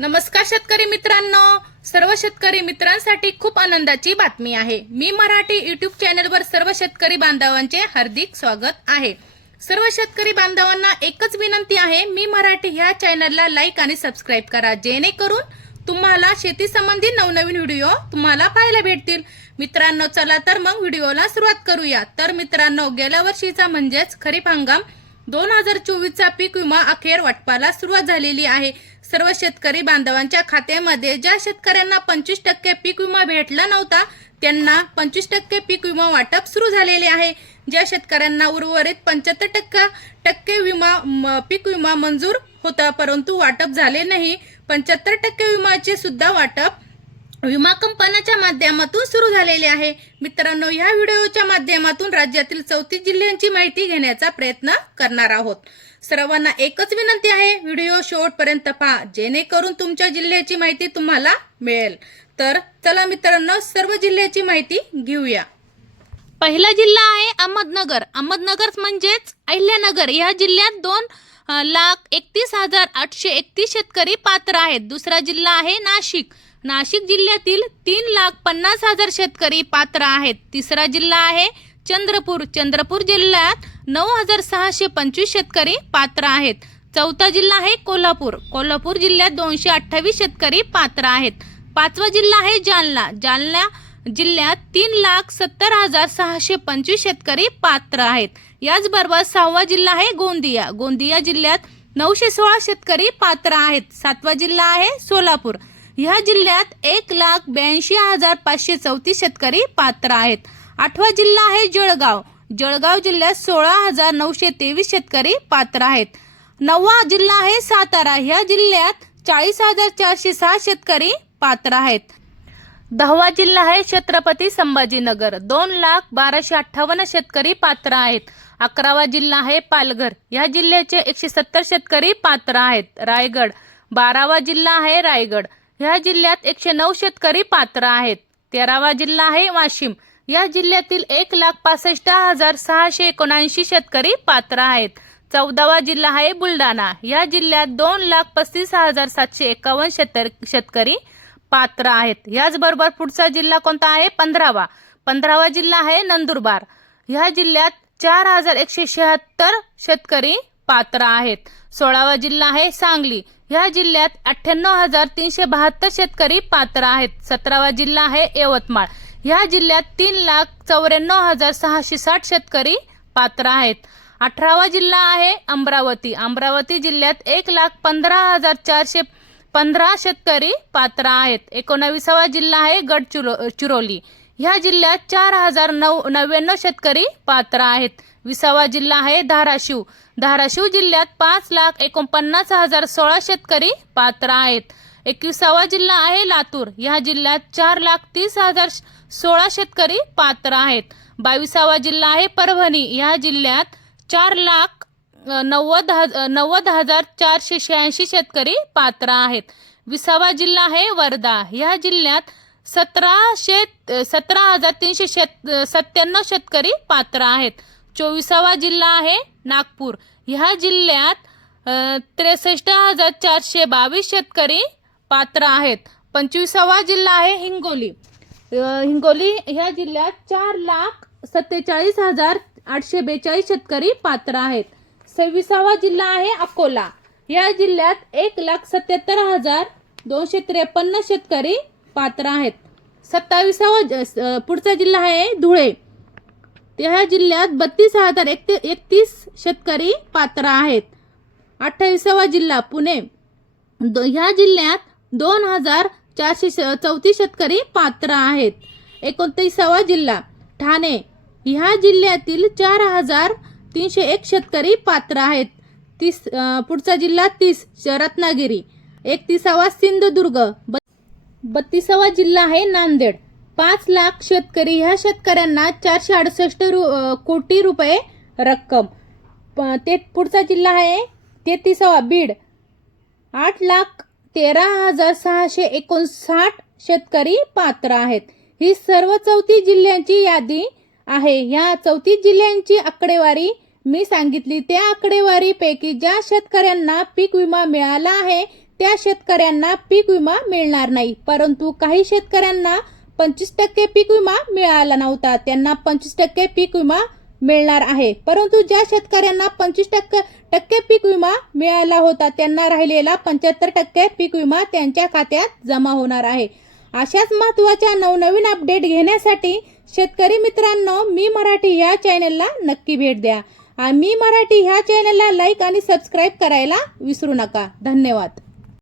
नमस्कार शेतकरी मित्रांनो. सर्व शेतकरी मित्रांसाठी खूप आनंदाची बातमी आहे. मी मराठी युट्यूब चॅनलवर सर्व शेतकरी बांधवांचे हार्दिक स्वागत आहे. सर्व शेतकरी बांधवांना एकच विनंती आहे मी मराठी ह्या चॅनलला लाईक आणि सबस्क्राईब करा. जेणेकरून तुम्हाला शेती संबंधी नवनवीन व्हिडिओ तुम्हाला पाहायला भेटतील. मित्रांनो चला तर मग व्हिडिओला सुरुवात करूया. तर मित्रांनो गेल्या वर्षीचा म्हणजेच खरीप हंगाम दोन हजार चोवीसचा पीक विमा अखेर वाटपाला सुरुवात झालेली आहे. सर्व शेतकरी बांधवांच्या खात्यामध्ये ज्या शेतकऱ्यांना पंचवीस टक्के पीक विमा भेटला नव्हता त्यांना पंचवीस टक्के पीक विमा वाटप सुरू झालेले आहे. ज्या शेतकऱ्यांना उर्वरित पंच्याहत्तर टक्का टक्के विमा म- पीक विमा मंजूर होता परंतु वाटप झाले नाही. पंच्याहत्तर टक्के विमाचे सुद्धा वाटप विमा कंपन्याच्या माध्यमातून सुरू झालेले आहे. मित्रांनो या व्हिडिओच्या माध्यमातून राज्यातील चौतीस जिल्ह्यांची माहिती घेण्याचा प्रयत्न करणार आहोत. सर्वांना एकच विनंती आहे व्हिडिओ शेवटपर्यंत पहा. जेणेकरून तुमच्या जिल्ह्याची माहिती तुम्हाला मिळेल. तर चला मित्रांनो सर्व जिल्ह्याची माहिती घेऊया. पहिला जिल्हा आहे अहमदनगर. अहमदनगर म्हणजेच अहिल्यानगर. या जिल्ह्यात दोन लाख एकतीस हजार आठशे एकतीस शेतकरी पात्र आहेत. दुसरा जिल्हा आहे नाशिक. नाशिक जिल्ह्यातील तीन लाख पन्नास हजार शेतकरी पात्र आहेत. तिसरा जिल्हा आहे चंद्रपूर. चंद्रपूर जिल्ह्यात नऊ हजार सहाशे पंचवीस शेतकरी पात्र आहेत. चौथा जिल्हा आहे कोल्हापूर. कोल्हापूर जिल्ह्यात दोनशे अठ्ठावीस शेतकरी पात्र आहेत. पाचवा जिल्हा आहे जालना. जालना जिल्ह्यात तीन लाख सत्तर हजार सहाशे पंचवीस शेतकरी पात्र आहेत. याचबरोबर सहावा जिल्हा आहे गोंदिया. गोंदिया जिल्ह्यात नऊशे सोळा शेतकरी पात्र आहेत. सातवा जिल्हा आहे सोलापूर. ह्या जिल्ह्यात एक लाख ब्याऐंशी हजार पाचशे चौतीस शेतकरी पात्र आहेत. आठवा जिल्हा आहे जळगाव. जळगाव जिल्ह्यात सोळा हजार नऊशे तेवीस शेतकरी पात्र आहेत. नववा जिल्हा आहे सातारा. ह्या जिल्ह्यात चाळीस हजार चारशे सहा शेतकरी पात्र आहेत. दहावा जिल्हा आहे छत्रपती संभाजीनगर. दोन लाख बाराशे अठ्ठावन्न शेतकरी पात्र आहेत. अकरावा जिल्हा आहे पालघर. या जिल्ह्याचे एकशे सत्तर शेतकरी पात्र आहेत. रायगड. बारावा जिल्हा आहे रायगड. ह्या जिल्ह्यात एकशे नऊ शेतकरी पात्र आहेत. तेरावा जिल्हा आहे वाशिम. या जिल्ह्यातील एक लाख पासष्ट हजार सहाशे एकोणऐंशी शेतकरी पात्र आहेत. चौदावा जिल्हा आहे बुलढाणा. या जिल्ह्यात दोन लाख पस्तीस हजार सातशे एकावन्न शेतर शेतकरी पात्र आहेत. याचबरोबर पुढचा जिल्हा कोणता आहे? पंधरावा. पंधरावा जिल्हा आहे नंदुरबार. ह्या जिल्ह्यात चार हजार एकशे शहात्तर शेतकरी पात्र आहेत. सोळावा जिल्हा आहे सांगली. ह्या जिल्ह्यात अठ्ठ्याण्णव हजार तीनशे बहात्तर शेतकरी पात्र आहेत. सतरावा जिल्हा आहे यवतमाळ. ह्या जिल्ह्यात तीन लाख चौऱ्याण्णव हजार सहाशे साठ शेतकरी पात्र आहेत. अठरावा जिल्हा आहे अमरावती. अमरावती जिल्ह्यात एक लाख पंधरा हजार चारशे पंधरा शेतकरी पात्र आहेत. एकोणावीसावा जिल्हा आहे गडचिरो चिरोली. ह्या जिल्ह्यात चार हजार नऊ नव्याण्णव शेतकरी पात्र आहेत. विसावा जिल्हा आहे धाराशिव. धाराशिव जिल्ह्यात पाच लाख एकोणपन्नास हजार सोळा शेतकरी पात्र आहेत. एकविसावा जिल्हा आहे लातूर. ह्या जिल्ह्यात चार लाख तीस हजार सोळा शेतकरी पात्र आहेत. बावीसावा जिल्हा आहे परभणी. ह्या जिल्ह्यात चार लाख नव्वद हजार नव्वद हजार चारशे शहाऐंशी शेतकरी पात्र आहेत. विसावा जिल्हा आहे वर्धा. ह्या जिल्ह्यात सतराशे सतरा हजार तीनशे शेत सत्त्याण्णव शेतकरी पात्र आहेत. चोवीसावा जिल्हा आहे नागपूर. ह्या जिल्ह्यात त्रेसष्ट हजार चारशे बावीस शेतकरी पात्र आहेत. पंचवीसावा जिल्हा आहे हिंगोली. हिंगोली ह्या जिल्ह्यात चार लाख सत्तेचाळीस हजार आठशे बेचाळीस शेतकरी पात्र आहेत. सव्वीसावा जिल्हा आहे अकोला. या जिल्ह्यात एक लाख सत्याहत्तर हजार दोनशे त्रेपन्न शेतकरी पात्र आहेत. सत्तावीसावा ज- पुढचा जिल्हा आहे धुळे. त्या जिल्ह्यात बत्तीस हजार एकती एकतीस शेतकरी पात्र आहेत. अठ्ठावीसावा जिल्हा पुणे. दो ह्या जिल्ह्यात दोन हजार चारशे श- चौतीस शेतकरी पात्र आहेत. एकोणतीसावा जिल्हा ठाणे. ह्या जिल्ह्यातील चार हजार तीनशे एक शेतकरी पात्र आहेत. तीस पुढचा जिल्हा तीस श- रत्नागिरी. एकतीसावा सिंधुदुर्ग. ब- बत्तीसावा जिल्हा आहे नांदेड. पाच लाख शेतकरी ह्या शेतकऱ्यांना चारशे अडुसष्ट रु कोटी रुपये रक्कम. प- ते पुढचा जिल्हा आहे तेहतीसावा बीड. आठ लाख तेरा हजार सहाशे एकोणसाठ शेतकरी पात्र आहेत. ही सर्व चौतीस जिल्ह्यांची यादी आहे. ह्या चौतीस जिल्ह्यांची आकडेवारी मी सांगितली. त्या आकडेवारीपैकी ज्या शेतकऱ्यांना पीक विमा मिळाला आहे त्या शेतकऱ्यांना पीक विमा मिळणार नाही. परंतु काही शेतकऱ्यांना पंचवीस टक्के पीक विमा मिळाला नव्हता. त्यांना पंचवीस टक्के पीक विमा मिळणार आहे. परंतु ज्या शेतकऱ्यांना पंचवीस टक्के टक्के पीक विमा मिळाला होता त्यांना राहिलेला पंच्याहत्तर टक्के पीक विमा त्यांच्या खात्यात जमा होणार आहे. अशाच महत्त्वाच्या नवनवीन अपडेट घेण्यासाठी शेतकरी मित्रांनो मी मराठी ह्या चॅनलला नक्की भेट द्या. आणि मी मराठी ह्या चॅनलला लाईक आणि सबस्क्राईब करायला विसरू नका. धन्यवाद.